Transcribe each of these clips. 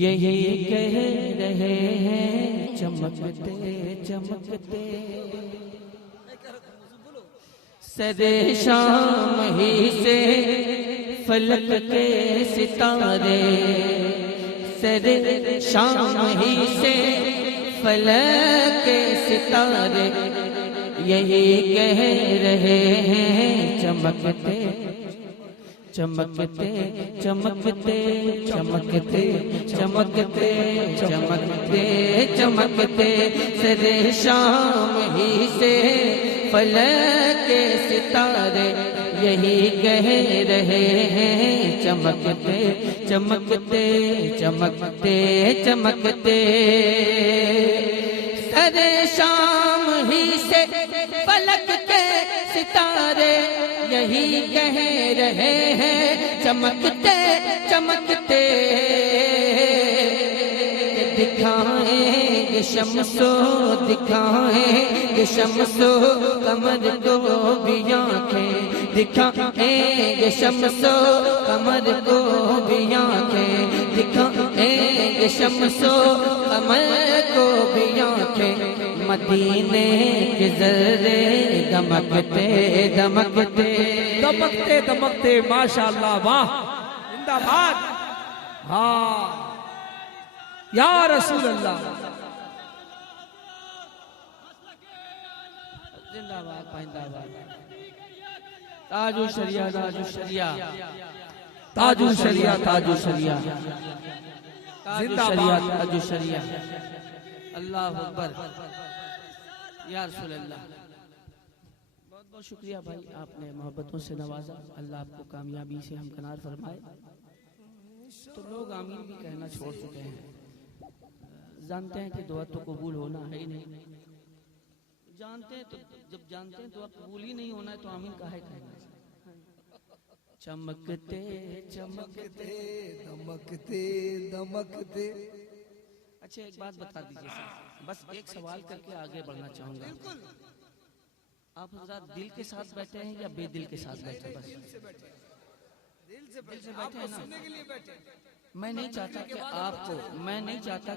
یہی کہہ رہے ہیں چمکتے چمکتے سر شام ہی سے فلک کے ستارے، سر شام ہی سے فلک کے ستارے یہی کہہ رہے ہیں چمکتے چمکتے چمکتے چمکتے چمکتے چمکتے چمکتے سر شام ہی سے فلک کے ستارے یہی کہہ رہے ہیں چمکتے چمکتے چمکتے چمکتے سر شام ہی سے فلک کے ستارے یہی کہہ رہے ہیں چمکتے چمکتے دکھائیں گے شمس و دکھائیں گے شمس و قمر کو بھی آنکھیں، دکھائیں گے شمس و قمر کو بھی آنکھیں، دکھائیں گے شمس و قمر کو بھی آنکھیں، مدینے کے ذرے دمکتے دمکتے دمکتے دمکتے ماشاءاللہ، واہ زندہ باد، ہاں یا رسول اللہ، زندہ باد پائندہ باد، تاج الشریعہ تاج الشریعہ تاج الشریعہ تاج الشریعہ، تاج زندہ الشریعہ باد، تاج الشریعہ، اللہ اکبر یا رسول اللہ۔ بہت بہت شکریہ بھائی، آپ نے محبتوں سے نوازا، اللہ آپ کو کامیابی سے ہمکنار فرمائے۔ تو لوگ آمین بھی کہنا چھوڑ چکے ہیں، جانتے ہیں کہ دعا تو قبول ہونا ہے ہی نہیں، جانتے ہیں تو جب جانتے ہیں دعا قبول ہی نہیں ہونا ہے تو آمین کہے کہنا۔ چمکتے چمکتے دمکتے دمکتے، اچھا ایک بات بتا دیجئے صاحب، بس ایک سوال کر کے آگے بڑھنا چاہوں گا، آپ حضرات دل کے ساتھ بیٹھے ہیں یا بے دل کے ساتھ بیٹھے ہیں؟ بس دل سے بیٹھے ہیں نا۔ میں نہیں چاہتا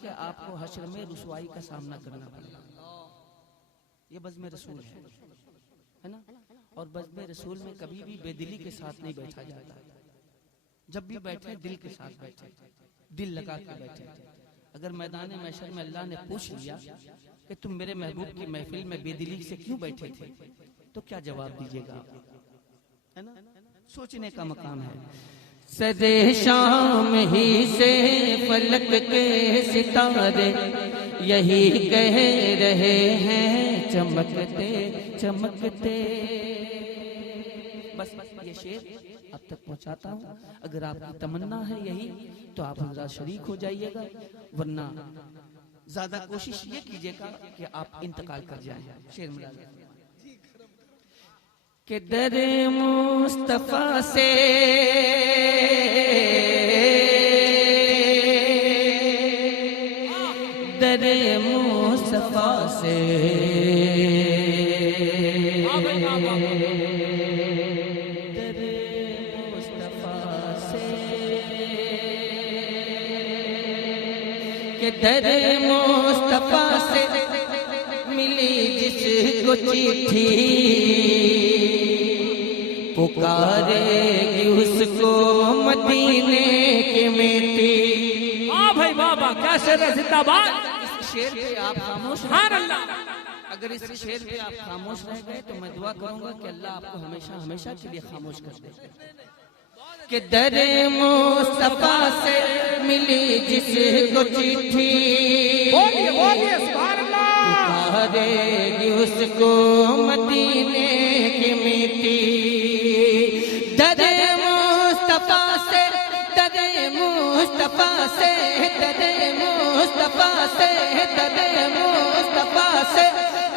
کہ آپ کو حشر میں رسوائی کا سامنا کرنا پڑے، یہ بزم رسول ہے نا، اور بزم رسول میں کبھی بھی بے دلی کے ساتھ نہیں بیٹھا جاتا، جب بھی بیٹھے دل کے ساتھ بیٹھے، دل لگا کے بیٹھے۔ اگر میدان محشر میں اللہ نے پوچھ لیا کہ تم میرے محبوب کی محفل میں بے دلی سے کیوں بیٹھے تھے تو کیا جواب دیجیے گا؟ ہے نا، سوچنے کا مقام ہے۔ سر شام ہی سے فلک کے ستارے یہی کہہ رہے ہیں چمکتے چمکتے۔ بس یہ شعر اب تک پہنچاتا ہوں، اگر آپ کی تمنا ہے یہی تو آپ حضرات شریک ہو جائیے گا، ورنہ زیادہ کوشش یہ کیجیے گا کہ آپ انتقال کر جائیں۔ شعر میں ڈالیں کہ در مصطفیٰ سے در مصطفیٰ سے در مصطفیٰ سے ملی جس کو چٹھی پکارے گی اس کو مدینے کی مٹی۔ واہ بھائی واہ واہ، کیا شعر ہے، زندہ باد، اس شعر پہ آپ خاموش سبحان اللہ۔ اگر اس شعر پہ آپ خاموش رہ گئے تو میں دعا کروں گا کہ اللہ آپ کو ہمیشہ ہمیشہ کے لیے خاموش کر دے کہ در مصطفیٰ سے ملی جس کو چٹھی بولیے سبحان اللہ، پکارے گی اس کو مدینے کی مٹی۔ در مصطفیٰ سے در مصطفیٰ سے در مصطفیٰ سے در مصطفیٰ سے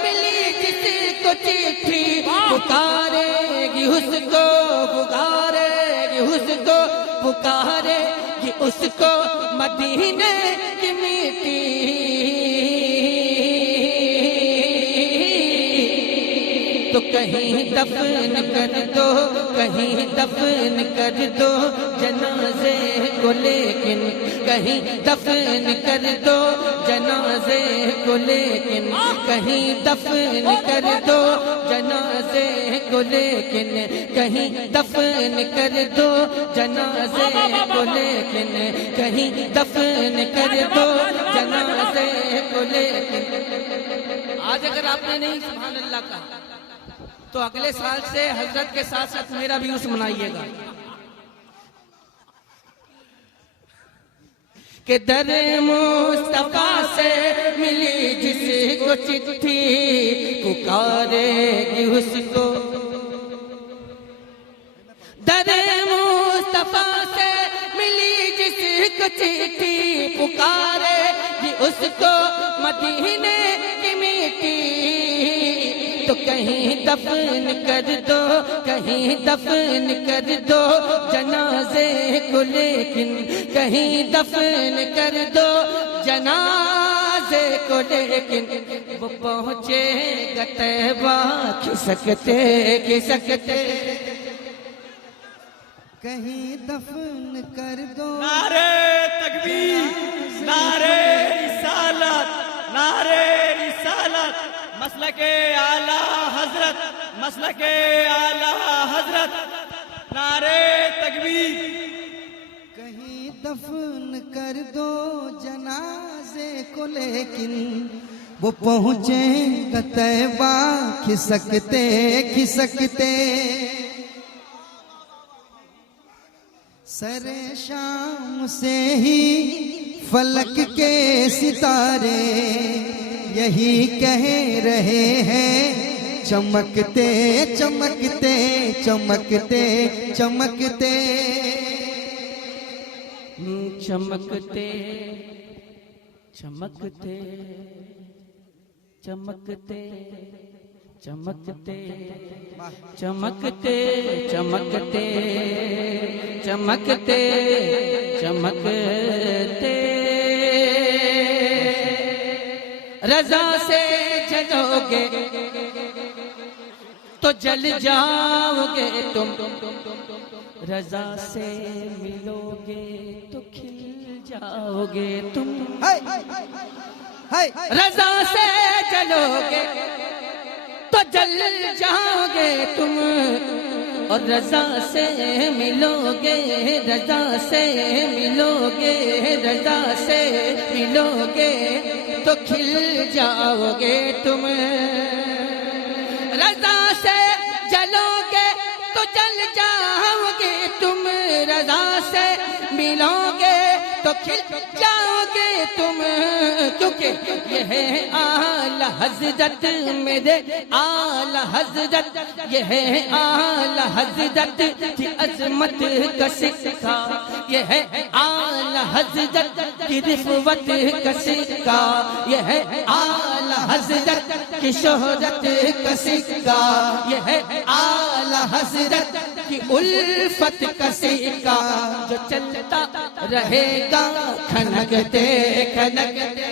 ملی جس کو چٹھی پکارے گی اس کو پکارے گی اس کو پکارے گی اس کو مدینے کی مٹی۔ تو کہیں دفن کر دو، کہیں دفن کر دو جنازے کو، لیکن کہیں دفن کر دو جنازے کو، لیکن کہیں دفن کر دو جنازے کو، لیکن کہیں دفن کر دو جنازے کو، لیکن کہیں دفن کر دو جنازے کو، لیکن آج اگر آپ نے نہیں سبحان اللہ کہا تو اگلے سال سے حضرت کے ساتھ ساتھ میرا بھی عرس منائیے گا کہ در مصطفیٰ سے ملی جس کو چٹھی، پکارے گی اس کو، در مصطفیٰ سے ملی جس کو چٹھی، پکارے گی اس کو مدینے کی میٹھی، تو کہیں دفن کر دو، کہیں دفن کر دو جنازے کو، لیکن کہیں دفن کر دو جنازے کو، لیکن وہ پہنچے گا طیبہ کھسکتے کھسکتے، کہیں دفن کر دو، نعرے تکبیر، نعرے رسالت، نعرے رسالت، مسلک اعلیٰ حضرت، مسلک اعلیٰ حضرت، نعرے تکبیر، کہیں دفن کر دو جنازے کو، لیکن وہ پہنچیں گا طیبہ کھسکتے کھسکتے، سر شام سے ہی فلک کے ستارے یہی کہہ رہے ہیں، چمکتے چمکتے چمکتے چمکتے، چمکتے چمکتے چمکتے چمکتے چمکتے چمکتے چمکتے چمکتے، رضا سے جلو گے تو جل جاؤ گے تم، رضا سے ملو گے تو کھل جاؤ گے تم، رضا سے جلو گے تو جل جاؤ گے تم، اور رضا سے ملو گے، رضا سے ملو گے، رضا سے ملو گے تو کھل جاؤ گے تم، رضا سے جلو گے تو جل جاؤ گے تم، رضا سے ملو گے تو کھل جاؤ گے تم، کیونکہ یہ ہے اعلی حضرت میرے اعلی حضرت، یہ ہے اعلی حضرت کی عظمت کا سکہ، یہ ہے اعلی حضرت کی رفعت کا سکہ، یہ ہے اعلی حضرت کی شہرت کا سکہ، یہ ہے اعلی حضرت کی الفت کا سکہ، جو چلتا رہے گا کھنکتے کھنکتے،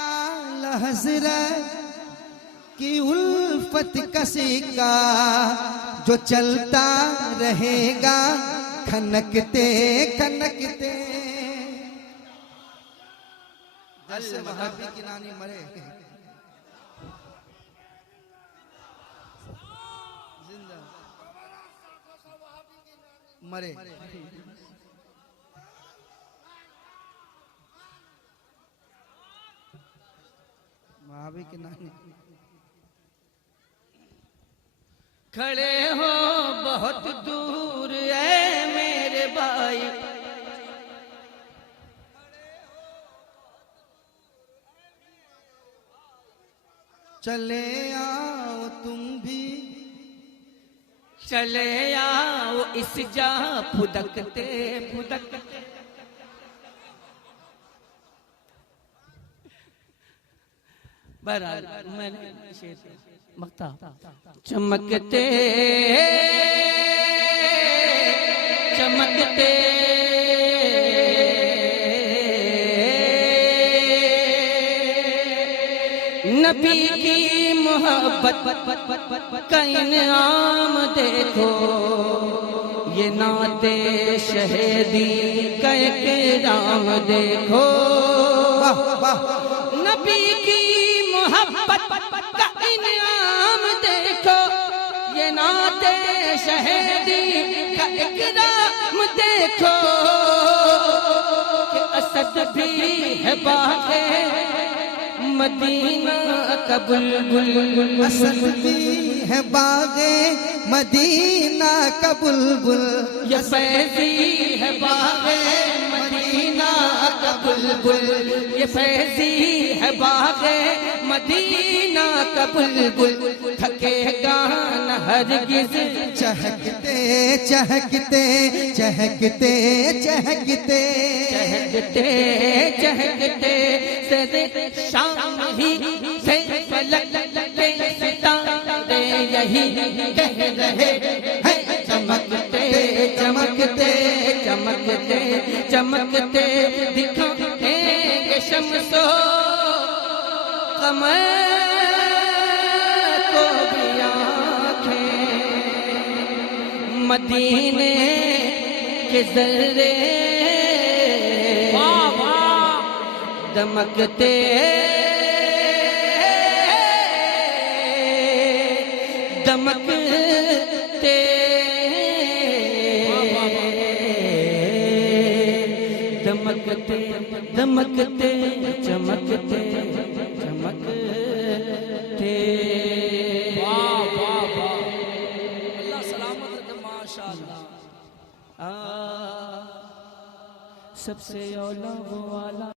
اعلی حضرت کی الفت کا سکہ، جو چلتا رہے گا کھنکتے کھنکتے، جیسے وہابی کی نانی مرے زندہ مرے، وہابی کی نانی کھڑے ہو بہت دور اے میرے بھائی، چلے آؤ تم بھی، چلے آؤ اس جا پھدکتے پھدکتے، بہرحال میں نے شعر مقطع چمکتے چمکتے نبی کی محبت محبت کا انعام دیکھو، یہ نعت شہیدی کا اکرام دیکھو، نبی کی محبت کا انعام دیکھو، یہ نعت شہیدی کا اکرام دیکھو، کہ اسد بھی ہے باغ مدینہ کا بلبل، اسد بھی ہے باغ مدینہ کا بلبل، یہ فیضی ہے باغ مدینہ کا بلبل، یہ فیضی ہے باغ مدینہ کا بلبل، تھکے گا نہ ہرگز چہکتے چہکتے چہکتے چہکتے چہکتے چہکتے سے شام ہی سے فلک کے ستارے یہی کہہ رہے ہیں، چمکتے چمکتے چمکتے چمکتے دکھائیں گے شمس و قمر کو بھی آنکھیں، مدینے کے ذرے دمکتے دمکتے دمکتے دمکتے چمکتے چمکتے، اللہ سلامت رکھے ماشاءاللہ۔ سب سے اولا وہ والا